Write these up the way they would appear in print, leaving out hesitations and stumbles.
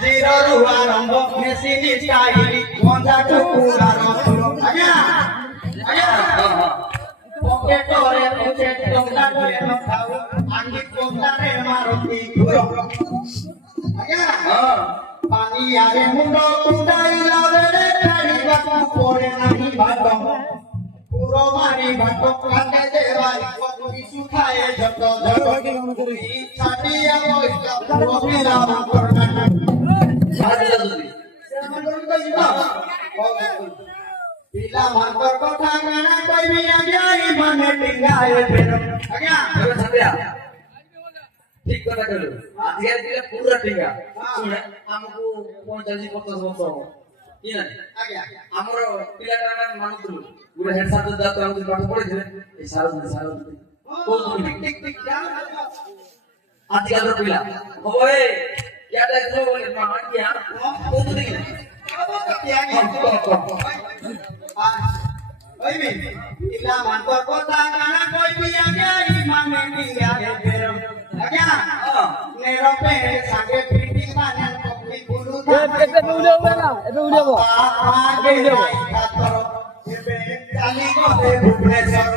জিরোরু আরম্ভ machine style মজা টুকুরার আজ্ঞা আজ্ঞা পকেটরে পকেট টঙ্কা করে নখাও আঙ্গি কোন্দারে মারতি ঘুরো আজ্ঞা পানি আরে মুন্ড কুন্দাই লাভে খাইবা পড়ে নাহি ভাত পুরো মারি ভাত কাটে দেবাই কিছু খায় যত যত ছাটিয়া পয়সা পুরো বিরাম করবে না সাজা যদি সেমন কইবা পিলা মারবার কথা গানা কইবি আই মানে টিঙ্গায় ফের আজ্ঞা চলো ছাটিয়া ঠিক কথা কইলো আজকে দিলে পুরো টিঙ্গা শুনে আমকু 45 50 বছর কি না আজ্ঞা আমার পিলাটা মানুষ দিল পুরো হেড সাথে দাও তো আমাদের পাঠ পড়েছে এই সারা কোন ঠিক ঠিক আজকাল পিলা ওই क्या देखो बोले मामा क्या वो तो नहीं क्या ओए में इला मान को कोता गाना कोई भी आ गया माने दिया रे फेरो क्या नेरो पे सागे पीटी माने कोई गुरु এটা উড়ে হবে না এটা উড়ে হবে आगे करो एबे चाली को दे भुवनेश्वर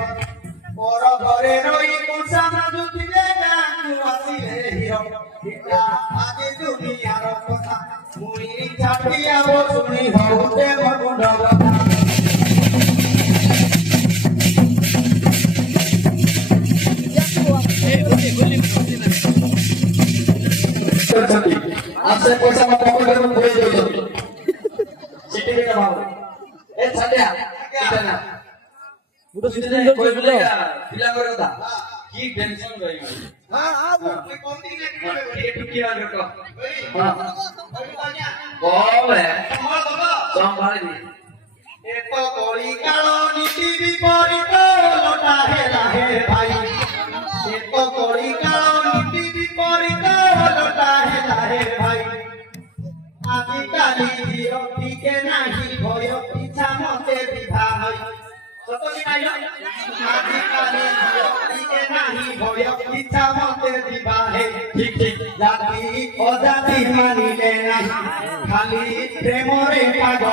मोर घरे रही कोसा ना जुतिले ना तू आसीले हिरो इटा आगे दुनियार কথা মুই ছাটিয়া বো শুনি হউতে মগুন্ড কথা आपसे पैसा मत पकड़ कर भेज दो सिटी के भाव ए छाटिया कितना বুড়ো সিস্টেম कोई बोलेगा पिला करे था की टेंशन गई हां हां वो कौन दी ये टुकी आ रखो हां बोले संभाल दी एक कोली कालो नीति विपरीत लटा है लाहे भाई एक कोली कालो नीति विपरीत लटा है लाहे भाई আজি কালি বিরক্তিকে নাহি ভয় ইচ্ছা মতে বিধা হয় সতকি নাই আজি কালি বিরক্তিকে নাহি ভয় ইচ্ছা মতে বিধা হে ঠিক ঠিক জাতি অজাতি মানিলে নাই খালি প্রেমরে পাগল